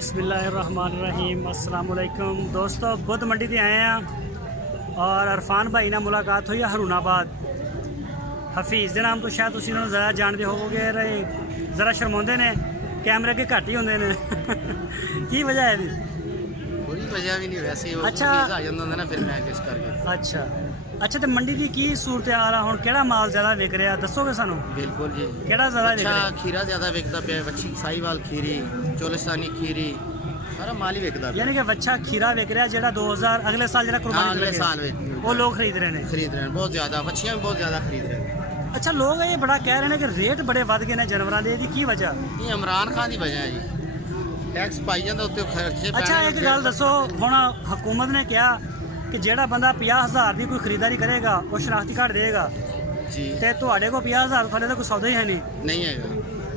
बिस्मिल्लाहिर्रहमानिर्रहीम अस्सलाम वालेकुम दोस्तों, बुद्ध मंडी से आए हैं और अरफान भाई ना मुलाकात हुई है हरुणाबाद। हफीज़ के नाम तो शायद तुम इन्होंने ज़्यादा जानते होवोगे, ज़रा शर्माते ने, कैमरे के घट ही होंगे ने की वजह है? कोई वजह भी नहीं, वैसे ही अच्छा आ जाता ना फिर मैं किस करके। अच्छा अच्छा, तो मंडी की की सूरत हाल है हुण? केड़ा माल ज़्यादा विक रहा दसोगे सानू? बिल्कुल जी। केड़ा ज़्यादा विक अच्छा, रहा? खीरा ज़्यादा विकता पे, वच्छी साहिवाल खीरी, चोलिस्तानी खीरी, सारा माल ही विकता पे। यानी कि वच्छा खीरा विक रहा जेड़ा 2000 अगले साल जेड़ा हाँ, कुर्बानी अगले साल वो लोग खरीद रहे हैं। खरीद रहे हैं बहुत ज़्यादा, वच्छियाँ भी बहुत ज़्यादा खरीद रहे हैं। अच्छा, लोग ये बड़ा कह रहे हैं कि रेट बड़े वध गए हैं जानवरों के, की वजह? ये इमरान खान की वजह है जी, टैक्स पाई जाता उत्ते खर्चे। अच्छा, एक गल दसो, हुण हुकूमत ने कहा कि जेड़ा बंदा 50,000 की कोई खरीदारी करेगा वो शनाख्ती कार्ड देगा जी, ते तुहाडे को 50,000 थोड़े तो कोई सौदा ही है नहीं। नहीं है।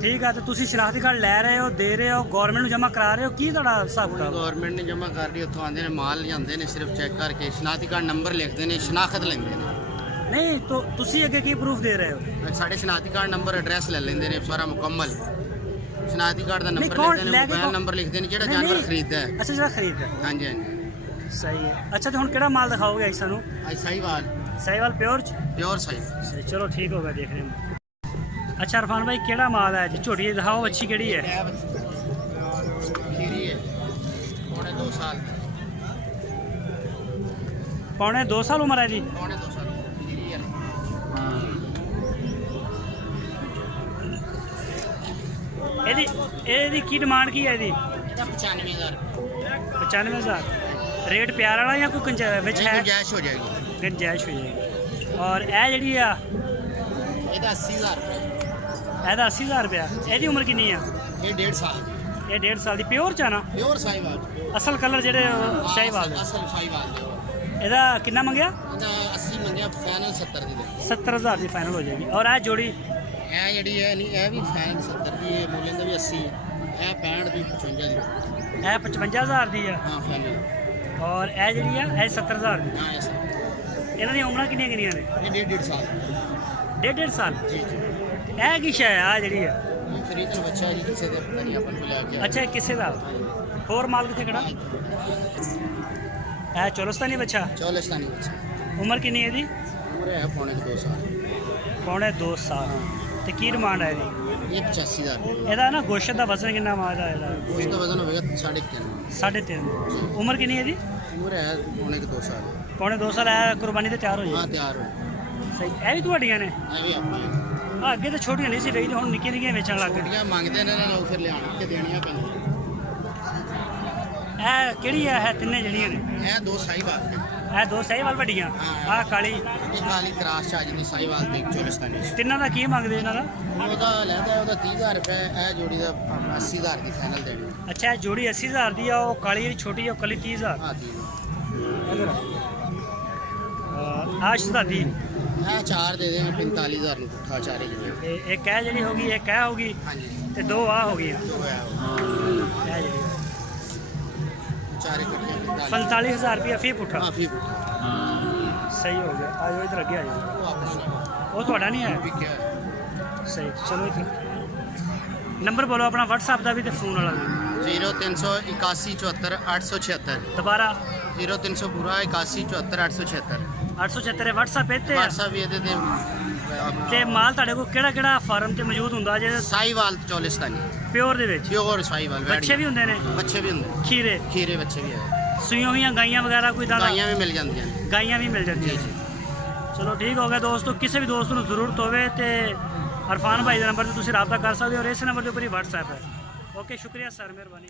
ठीक है, तो तुसी शनाख्ती कार्ड लै रहे हो, दे रहे हो, गवर्नमेंट जमा करा रहे हो, की तुहाडा हिसाब किताब? गवर्नमेंट ने जमा कर दी, उत्थों आते हैं माल लियाते हैं, सिर्फ चेक करके शनाख्ती कार्ड नंबर लिखते हैं, शनाख्त लेंगे हैं। नहीं तो तुसी अगे की प्रूफ दे रहे हो? साढ़े शनाख्ती कार्ड नंबर एड्रैस ले लेंगे ने सारा मुकम्मल। शनाख्ती कार्ड का नंबर कौन लिखते हैं, लेके मोबाइल नंबर लिखते हैं, जेड़ा जानवर खरीदता है। अच्छा, जेड़ा खरीददा है। हाँ जी, हाँ जी। सही है। अच्छा, तो हुण केड़ा माल दिखाओगे अज सानू? आज साहिवाल साहिवाल प्योर प्योर साहिवाल। सही, चलो ठीक होगा, देख रहे हैं। अच्छा अरफान भाई, केड़ा माल है जी? झोटी दिखाओ, अच्छी केड़ी है? खीरी है, पौने 2 साल। पौने 2 साल उम्र है जी? पौने 2 साल खीरी है। ਇਹਦੀ ਕੀ ਡਿਮਾਂਡ ਕੀ ਹੈ ਇਹਦੀ? ਇਹਦਾ 95,000 95,000 रेट प्यार वाला या कोई विच है? गुंजाइश हो जाएगी। गुंजाइश हो जाएगी। और यह जी ਇਹਦਾ 80,000 ਇਹਦਾ 80,000 रुपया। ਇਹਦੀ उम्र कितनी है? ਇਹ 1.5 साल ये 1.5 साल की प्योर चाना प्योर साहिवाल। असल कलर जेडे शाहीवाल दे। असल साहिवाल ਦੇ। ਇਹਦਾ कितना मंगया? ਇਹਦਾ 80 ਮੰਗਿਆ, ਫਾਈਨਲ 70 ਦੀ ਦੇ। 70,000 की फाइनल हो जाएगी। और यह जोड़ी ਇਹ ਜਿਹੜੀ ਹੈ ਨਹੀਂ, ਇਹ ਵੀ ਫਾਈਨਲ 70 ਦੀ ਹੈ, ਮੁੱਲ ਦਾ ਵੀ 80, ਇਹ 65 ਦੀ 55 ਦੀ। यह 55,000 की है ਹਾਂ ਫਾਈਨਲ। और यह जी है 70,000 की। ਹਾਂ ਇਸ इन्हों दी उम्र कितनी कितनी ने? ਇਹ 1.5 साल। 1.5 साल। ਜੀ ਜੀ। यह की शय है आ जी है? ਇਹ ਫਰੀਦਨ ਬੱਚਾ ਜੀ, ਕਿਸੇ ਦੇ ਪਤਾ ਨਹੀਂ ਆਪਾਂ ਨੂੰ ਲੈ ਕੇ अच्छा, किसे का होर माल कितने खड़ा? है चोलस्तानी बच्चा। चौलिस्तानी बच्चा। उम्र कितनी है जी? उम्र है पौने 2 साल। पौने 2 साल। तो की डिमांड है जी? ये 85,000 ਇਹਦਾ ਨਾ ਗੋਸ਼ਤ ਦਾ ਵਜ਼ਨ ਕਿੰਨਾ ਮਾਰਦਾ ਇਹਦਾ? उसका वजन होगा 3.5। 3.5। ਉਮਰ ਕਿੰਨੀ ਹੈ ਜੀ? उम्र है पौने 2 साल। ਪੌਣੇ 2 ਸਾਲ ਹੈ, ਕੁਰਬਾਨੀ ਤੇ ਤਿਆਰ ਹੋ हाँ ਜਾਏ। तैयार हो। ਸਹੀ। ਇਹ ਵੀ ਤੁਹਾਡੀਆਂ ਨੇ? ये भी अपनी ਆ ਅੱਗੇ ਤਾਂ ਛੋਟੀਆਂ ਨਹੀਂ ਸੀ ਰਹੀ, ਹੁਣ ਨਿੱਕੀਆਂ ਨਿੱਕੀਆਂ ਵੇਚਣ ਲੱਗ ਗਏ। छोटियां मांगते हैं ना, फिर ले आने के देनियां पैंदी। ਇਹ ਕਿਹੜੀ ਹੈ? ਤਿੰਨੇ ਜਿਹੜੀਆਂ ਨੇ? ये 2 साहिवाल के। ਇਹ ਦੋ ਸਾਹੀਵਾਲ ਵੱਡੀਆਂ। ਆ ਕਾਲੀ ये काली क्रास आ जाती साहिवाल दे चौलिस्तानी। ਤਿੰਨਾਂ ਦਾ ਕੀ ਮੰਗਦੇ ਇਹਨਾਂ ਦਾ? ਉਹਦਾ ਲੈਂਦਾ ਉਹਦਾ 30,000 ਰੁਪਏ, ਇਹ ਜੋੜੀ ਦਾ 80,000 ਦੀ ਫਾਈਨਲ ਦੇਣੀ। ਅੱਛਾ, ਇਹ ਜੋੜੀ 80,000 ਦੀ ਆ, ਉਹ ਕਾਲੀ ਜਿਹੜੀ ਛੋਟੀ ਆ ਉਹ ਕਾਲੀ 30,000। ਹਾਂ ਜੀ। ਆਸ਼ ਦਾ ਦੀ ਇਹ 4 ਦੇ ਦੇਵਾਂਗੇ 45,000 ਨੂੰ ਪੁੱਠਾ ਚਾਰੇ ਜਿਹੜੇ। ਤੇ ਇੱਕ ਇਹ ਜਿਹੜੀ ਹੋ ਗਈ, ਇੱਕ ਇਹ ਹੋ ਗਈ, ਹਾਂ ਜੀ। ਤੇ ਦੋ ਆ ਹੋ ਗਈਆਂ। ਜੋ ਹੋਇਆ ਇਹ ਜਿਹੜੀ ਚਾਰੇ ਇਕੱਠੇ 45,000 रुपया फी पुट्ठा। ਕਾਫੀ ਪੁੱਠਾ। सही हो गया। आज इधर अगे आ जाओ। ਉਹ ਆਪਸ वो थोड़ा नहीं है? ਵਿਕਿਆ। सही, चलो इधर नंबर बोलो अपना व्हाट्सएप का भी तो फोन वाला भी। 0381 74 876। दोबारा 0300 पूरा 81 74 876। 876 व्हाट्सएप पे ते WhatsApp ਵੀ ਇਹਦੇ ਤੇ ते माल ਤੁਹਾਡੇ ਕੋਲ ਕਿਹੜਾ ਕਿਹੜਾ ਫਾਰਮ ਤੇ ਮੌਜੂਦ ਹੁੰਦਾ ਜੇ? ਸਾਹੀਵਾਲ ਚੌਲਿਸਤਾਨੀ ਪਿਓਰ ਦੇ ਵਿੱਚ ਪਿਓਰ ਸਾਹੀਵਾਲ ਬੱਚੇ ਵੀ ਹੁੰਦੇ ਨੇ? ਬੱਚੇ ਵੀ ਹੁੰਦੇ, ਖੀਰੇ ਖੀਰੇ ਬੱਚੇ ਵੀ ਆਏ, ਸੂਈਆਂ ਹੋਈਆਂ ਗਾਈਆਂ ਵਗੈਰਾ ਕੋਈ ਦਾਣਾ? ਗਾਈਆਂ ਵੀ ਮਿਲ ਜਾਂਦੀਆਂ ਨੇ। ਗਾਈਆਂ ਵੀ ਮਿਲ ਜਾਂਦੀਆਂ। ਚਲੋ ਠੀਕ ਹੋ ਗਿਆ ਦੋਸਤੋ, ਕਿਸੇ ਵੀ ਦੋਸਤ ਨੂੰ ਜ਼ਰੂਰਤ ਹੋਵੇ ਤੇ ਅਰਫਾਨ ਭਾਈ ਦੇ ਨੰਬਰ ਤੇ ਤੁਸੀਂ ਰਾਬਤਾ ਕਰ ਸਕਦੇ ਹੋ, ਔਰ ਇਸ ਨੰਬਰ ਦੇ ਉੱਪਰ ਹੀ WhatsApp ਹੈ। ਓਕੇ, ਸ਼ੁਕਰੀਆ ਸਰ, ਮਿਹਰਬਾਨੀ।